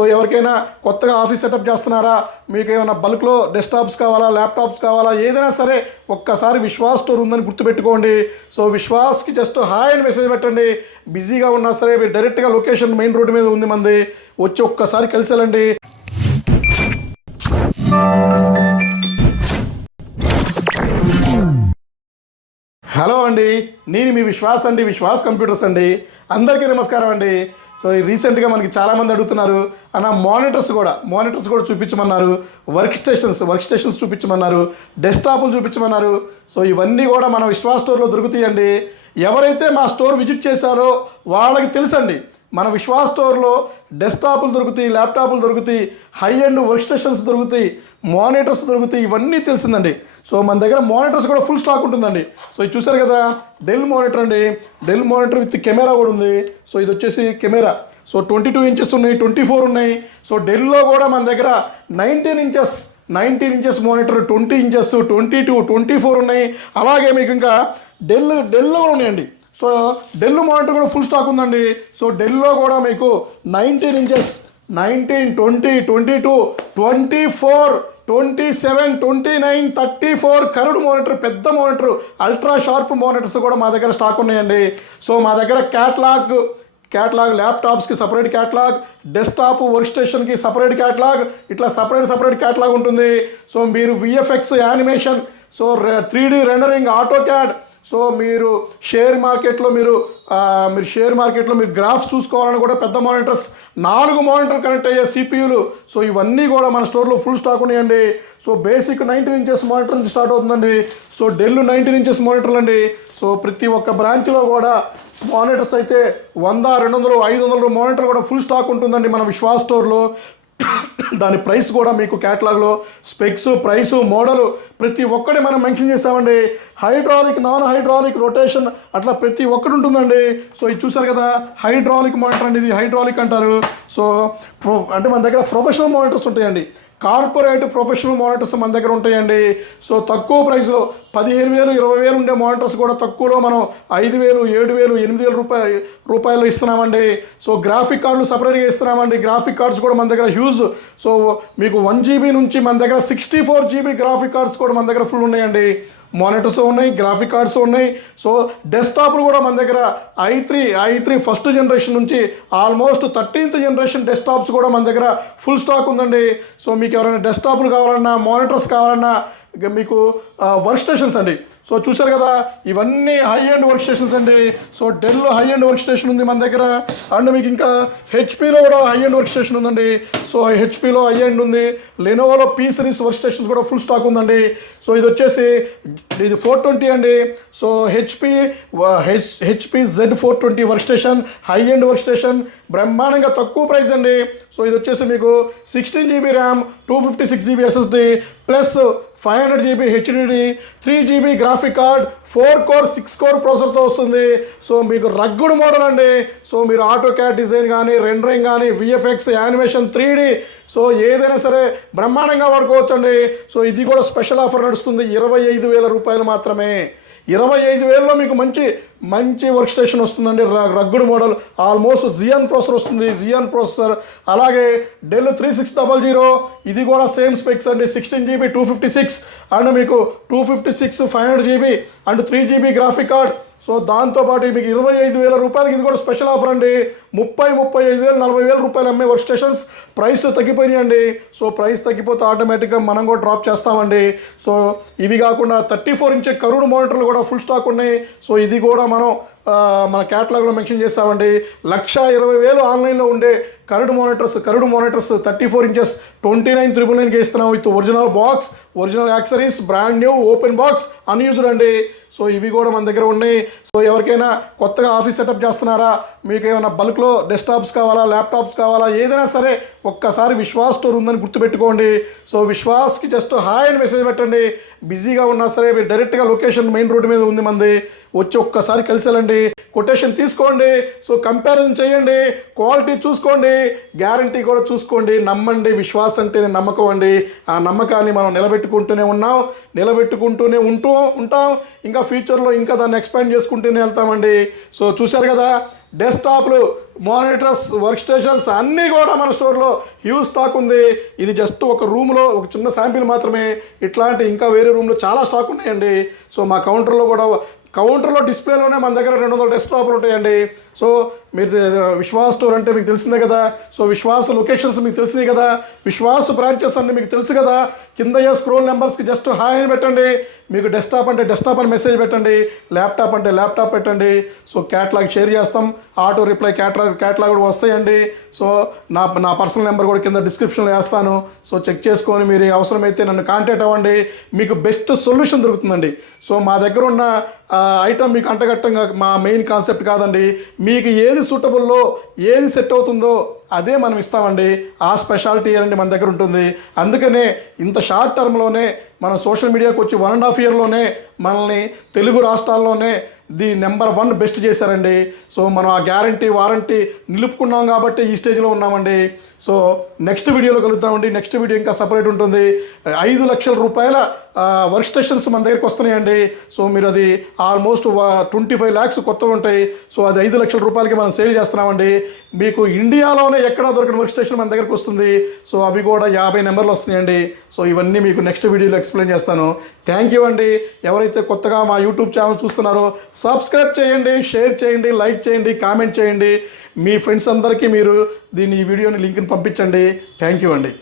So ఎవరికైనా కొత్తగా office setup చేస్తున్నారా, మీకు ఏమైనా బల్క్లో డెస్క్టాప్స్ కావాలా, ల్యాప్టాప్స్ కావాలా, ఏదైనా సరే ఒక్కసారి విశ్వాస్ స్టోర్ ఉందని గుర్తుపెట్టుకోండి. సో విశ్వాస్కి జస్ట్ హాయ్ అని మెసేజ్ పెట్టండి. బిజీగా ఉన్నా సరే మీరు డైరెక్ట్గా లొకేషన్ మెయిన్ రోడ్డు మీద ఉంది మంది, వచ్చి ఒక్కసారి కలిసి వెళ్ళండి. హలో అండి, నేను మీ విశ్వాస్ అండి, విశ్వాస్ కంప్యూటర్స్ అండి. అందరికీ నమస్కారం అండి. సో రీసెంట్గా మనకి చాలామంది అడుగుతున్నారు అన్న మానిటర్స్ కూడా చూపించమన్నారు, వర్క్ స్టేషన్స్ చూపించమన్నారు, డెస్క్టాప్లు చూపించమన్నారు. సో ఇవన్నీ కూడా మన విశ్వాస్ స్టోర్లో దొరుకుతాయండి. ఎవరైతే మా స్టోర్ విజిట్ చేశారో వాళ్ళకి తెలుసండి, మన విశ్వాస్ స్టోర్లో డెస్క్టాప్లు దొరుకుతాయి, ల్యాప్టాప్లు దొరుకుతాయి, హై అండ్ వర్క్ స్టేషన్స్ దొరుకుతాయి, మానిటర్స్ దొరుకుతాయి, ఇవన్నీ తెలిసిందండి. సో మన దగ్గర మానిటర్స్ కూడా ఫుల్ స్టాక్ ఉంటుందండి. సో ఇది చూసారు కదా, డెల్ మానిటర్ అండి. డెల్ మానిటర్ విత్ కెమెరా కూడా ఉంది. సో ఇది వచ్చేసి కెమెరా. సో 22 ఇంచెస్ ఉన్నాయి, 24 ఉన్నాయి. సో డెల్లో కూడా మన దగ్గర 19 ఇంచెస్ మానిటర్, 20 ఇంచెస్, 22, 24 ఉన్నాయి. అలాగే మీకు ఇంకా డెల్ కూడా ఉన్నాయండి. సో డెల్ మానిటర్ కూడా ఫుల్ స్టాక్ ఉందండి. సో డెల్లో కూడా మీకు 19 ఇంచెస్, 19, 20, 22, 24, 27, 29, 34 కర్వ్డ్ మానిటర్, పెద్ద మానిటర్, అల్ట్రా షార్ప్ మానిటర్స్ కూడా మా దగ్గర స్టాక్ ఉన్నాయండి. సో మా దగ్గర క్యాటలాగ్ ల్యాప్టాప్స్కి సపరేట్ క్యాటలాగ్, డెస్క్టాప్ వర్క్ స్టేషన్కి సపరేట్ క్యాటలాగ్, ఇట్లా సపరేట్ క్యాటలాగ్ ఉంటుంది. సో మీరు VFX animation, so 3D rendering, auto CAD, so మీరు షేర్ మార్కెట్లో మీరు గ్రాఫ్స్ చూసుకోవాలని కూడా పెద్ద మానిటర్స్, 4 మానిటర్ కనెక్ట్ అయ్యే సిపియూలు, సో ఇవన్నీ కూడా మన స్టోర్లో ఫుల్ స్టాక్ ఉన్నాయండి. సో బేసిక్ 19 ఇంచెస్ మానిటర్ నుంచి స్టార్ట్ అవుతుందండి. సో డెల్ 19 ఇంచెస్ మానిటర్లు అండి. సో ప్రతి ఒక్క బ్రాంచ్లో కూడా మానిటర్స్ అయితే 100, 200, 500 మానిటర్ కూడా ఫుల్ స్టాక్ ఉంటుందండి మన విశ్వాస్ స్టోర్లో. దాని ప్రైస్ కూడా మీకు క్యాటలాగ్లో స్పెక్స్, ప్రైసు, మోడలు ప్రతి ఒక్కటి మనం మెన్షన్ చేసామండి. హైడ్రాలిక్, నాన్ హైడ్రాలిక్, రొటేషన్ అట్లా ప్రతి ఒక్కటి ఉంటుందండి. సో ఇది చూసారు కదా, హైడ్రాలిక్ మానిటర్ అండి, ఇది హైడ్రాలిక్ అంటారు. సో అంటే మన దగ్గర ప్రొఫెషనల్ మానిటర్స్ ఉంటాయండి, కార్పొరేట్ ప్రొఫెషనల్ మానిటర్స్ మన దగ్గర ఉంటాయండి. సో తక్కువ ప్రైస్లో 15,000, 20,000 ఉండే మానిటర్స్ కూడా తక్కువలో మనం 5,000, 7,000, 8,000 రూపాయలు ఇస్తున్నామండి. సో గ్రాఫిక్ కార్డులు సపరేట్గా ఇస్తున్నామండి. గ్రాఫిక్ కార్డ్స్ కూడా మన దగ్గర హ్యూజ్. సో మీకు 1 GB నుంచి మన దగ్గర 64 GB గ్రాఫిక్ కార్డ్స్ కూడా మన దగ్గర ఫుల్ ఉన్నాయండి. మానిటర్స్ ఉన్నాయి, గ్రాఫిక్ కార్డ్స్ ఉన్నాయి. సో డెస్క్టాప్లు కూడా మన దగ్గర i3 ఫస్ట్ జనరేషన్ నుంచి ఆల్మోస్ట్ 13th జనరేషన్ డెస్క్టాప్స్ కూడా మన దగ్గర ఫుల్ స్టాక్ ఉందండి. సో మీకు ఎవరైనా డెస్క్టాప్లు కావాలన్నా, మానిటర్స్ కావాలన్నా, మీకు వర్క్ స్టేషన్స్ అండి. సో చూసారు కదా, ఇవన్నీ హై అండ్ వర్క్ స్టేషన్స్ అండి. So Dell high end work station ఉంది మన దగ్గర. అండ్ మీకు ఇంకా హెచ్పీలో కూడా హై అండ్ వర్క్ స్టేషన్ ఉందండి. సో హెచ్పీలో హై అండ్ ఉంది. లెనోవోలో పీ సిరీస్ వర్క్ స్టేషన్స్ కూడా ఫుల్ స్టాక్ ఉందండి. సో ఇది వచ్చేసి 420 అండి. So HP Z420 work station, high end work station, బ్రహ్మాండంగా తక్కువ ప్రైస్ అండి. సో ఇది వచ్చేసి మీకు 16 GB RAM, 256 GB SSD plus 500 GB HDD, 3 GB graphic card, 4 core 6 core ప్రాసెసర్తో వస్తుంది. సో మీకు రగ్గుడు మోడల్ అండి. సో మీరు ఆటో క్యాడ్ డిజైన్ కానీ, రెండరింగ్ కానీ, విఎఫ్ఎక్స్, యానిమేషన్, 3D, సో ఏదైనా సరే బ్రహ్మాండంగా వాడుకోవచ్చు అండి. సో ఇది కూడా స్పెషల్ ఆఫర్ నడుస్తుంది, 25,000 రూపాయలు మాత్రమే. 25,000లో మీకు మంచి వర్క్ స్టేషన్ వస్తుందండి. రగ్గుడు మోడల్, ఆల్మోస్ట్ జియాన్ ప్రాసెసర్ వస్తుంది, జియాన్ ప్రాసెసర్. అలాగే డెల్ 3600, ఇది కూడా సేమ్ స్పెక్స్ అండి, 16 GB 256 అండ్ మీకు 256 500 GB and 3 GB graphic card. So దాంతోపాటు మీకు 25,000 రూపాయలకి ఇది కూడా స్పెషల్ ఆఫర్ అండి. 35,000, 40,000 రూపాయలు అమ్మే వర్క్ స్టేషన్స్ ప్రైస్ తగ్గిపోయినాయండి. సో ప్రైస్ తగ్గిపోతే ఆటోమేటిక్గా మనం కూడా డ్రాప్ చేస్తామండి. సో ఇవి కాకుండా 34 ఇంచ్ కర్వ్డ్ మానిటర్లు కూడా ఫుల్ స్టాక్ ఉన్నాయి. సో ఇది కూడా మనం మన క్యాటలాగ్లో మెన్షన్ చేస్తామండి. 1,20,000 ఆన్లైన్లో ఉండే కర్వ్డ్ మానిటర్స్ 34 ఇంచెస్ 29,999కి ఇస్తున్నాం with original box, original accessories, brand new open box, unused అండి. సో ఇవి కూడా మన దగ్గర ఉన్నాయి. సో ఎవరికైనా కొత్తగా ఆఫీస్ సెటప్ చేస్తున్నారా, మీకు ఏమైనా బల్క్లో డెస్క్టాప్స్ కావాలా, ల్యాప్టాప్స్ కావాలా, ఏదైనా సరే ఒక్కసారి విశ్వాస్ స్టోర్ ఉందని గుర్తుపెట్టుకోండి. సో విశ్వాస్కి జస్ట్ హాయ్ అని మెసేజ్ పెట్టండి. బిజీగా ఉన్నా సరే మీరు డైరెక్ట్గా లొకేషన్ మెయిన్ రోడ్డు మీద ఉంది మంది, వచ్చి ఒక్కసారి కలిసి వెళ్ళండి, కొటేషన్ తీసుకోండి. సో కంపారిజన్ చేయండి, క్వాలిటీ చూసుకోండి, గ్యారంటీ కూడా చూసుకోండి. నమ్మండి, విశ్వాసం అంటేనే నమ్మకం అండి. ఆ నమ్మకాన్ని మనం నిలబెట్టుకుంటూనే ఉంటాం. ఇంకా ఫ్యూచర్లో ఇంకా దాన్ని ఎక్స్పాండ్ చేసుకుంటూనే వెళ్తామండి. సో చూశారు కదా, డెస్క్టాప్లు మానిటర్స్, వర్క్ స్టేషన్స్ అన్నీ కూడా మన స్టోర్లో హ్యూజ్ స్టాక్ ఉంది. ఇది జస్ట్ ఒక రూమ్లో ఒక చిన్న శాంపిల్ మాత్రమే. ఇట్లాంటి ఇంకా వేరే రూమ్లో చాలా స్టాక్ ఉన్నాయండి. సో మా కౌంటర్లో డిస్ప్లేలోనే మన దగ్గర 200 డెస్క్టాప్లు ఉంటాయండి. సో మీరు విశ్వాస్ స్టోర్ అంటే మీకు తెలిసిందే కదా. సో విశ్వాస్ లొకేషన్స్ మీకు తెలిసినాయి కదా, విశ్వాస్ బ్రాంచెస్ అన్ని మీకు తెలుసు కదా. కింద స్క్రోల్ నెంబర్స్కి జస్ట్ హాయ్ అని పెట్టండి. మీకు డెస్క్టాప్ అంటే డెస్క్టాప్ అని మెసేజ్ పెట్టండి, ల్యాప్టాప్ అంటే ల్యాప్టాప్ పెట్టండి. సో క్యాట్లాగ్ షేర్ చేస్తాం, ఆటో రిప్లై క్యాట్లాగ్ కూడా వస్తాయండి. సో నా పర్సనల్ నెంబర్ కూడా కింద డిస్క్రిప్షన్లో వేస్తాను. సో చెక్ చేసుకొని మీరు అవసరమైతే నన్ను కాంటాక్ట్ అవ్వండి, మీకు బెస్ట్ సొల్యూషన్ దొరుకుతుందండి. సో మా దగ్గర ఉన్న ఐటమ్ మీకు అంటగట్టంగా మా మెయిన్ కాన్సెప్ట్ కాదండి. మీకు ఏది సూటబుల్లో ఏది సెట్ అవుతుందో అదే మనం ఇస్తామండి. ఆ స్పెషాలిటీ అనేది మన దగ్గర ఉంటుంది. అందుకనే ఇంత షార్ట్ టర్మ్లోనే మనం సోషల్ మీడియాకి వచ్చి 1.5 ఇయర్లోనే మనల్ని తెలుగు రాష్ట్రాల్లోనే ది నెంబర్ 1 బెస్ట్ చేశారండి. సో మనం ఆ గ్యారంటీ వారంటీ నిలుపుకున్నాం కాబట్టి ఈ స్టేజ్లో ఉన్నామండి. సో నెక్స్ట్ వీడియోలో కలుద్దామండి. నెక్స్ట్ వీడియో ఇంకా సపరేట్ ఉంటుంది. 5 లక్షల రూపాయల వర్క్ స్టేషన్స్ మన దగ్గరికి వస్తున్నాయండి. సో మీరు అది ఆల్మోస్ట్ 25 lakhs కొత్తవి ఉంటాయి. సో అది 5 లక్షల రూపాయలకి మనం సేల్ చేస్తున్నామండి. మీకు ఇండియాలోనే ఎక్కడా దొరికిన వర్క్ స్టేషన్ మన దగ్గరికి వస్తుంది. సో అవి కూడా 50 నెంబర్లు వస్తున్నాయండి. సో ఇవన్నీ మీకు నెక్స్ట్ వీడియోలో ఎక్స్ప్లెయిన్ చేస్తాను. థ్యాంక్ యూ అండి. ఎవరైతే కొత్తగా మా యూట్యూబ్ ఛానల్ చూస్తున్నారో సబ్స్క్రైబ్ చేయండి, షేర్ చేయండి, లైక్ చేయండి, కామెంట్ చేయండి. మీ ఫ్రెండ్స్ అందరికీ మీరు ఈ వీడియోని లింక్ని పంపించండి. థ్యాంక్ యూ అండి.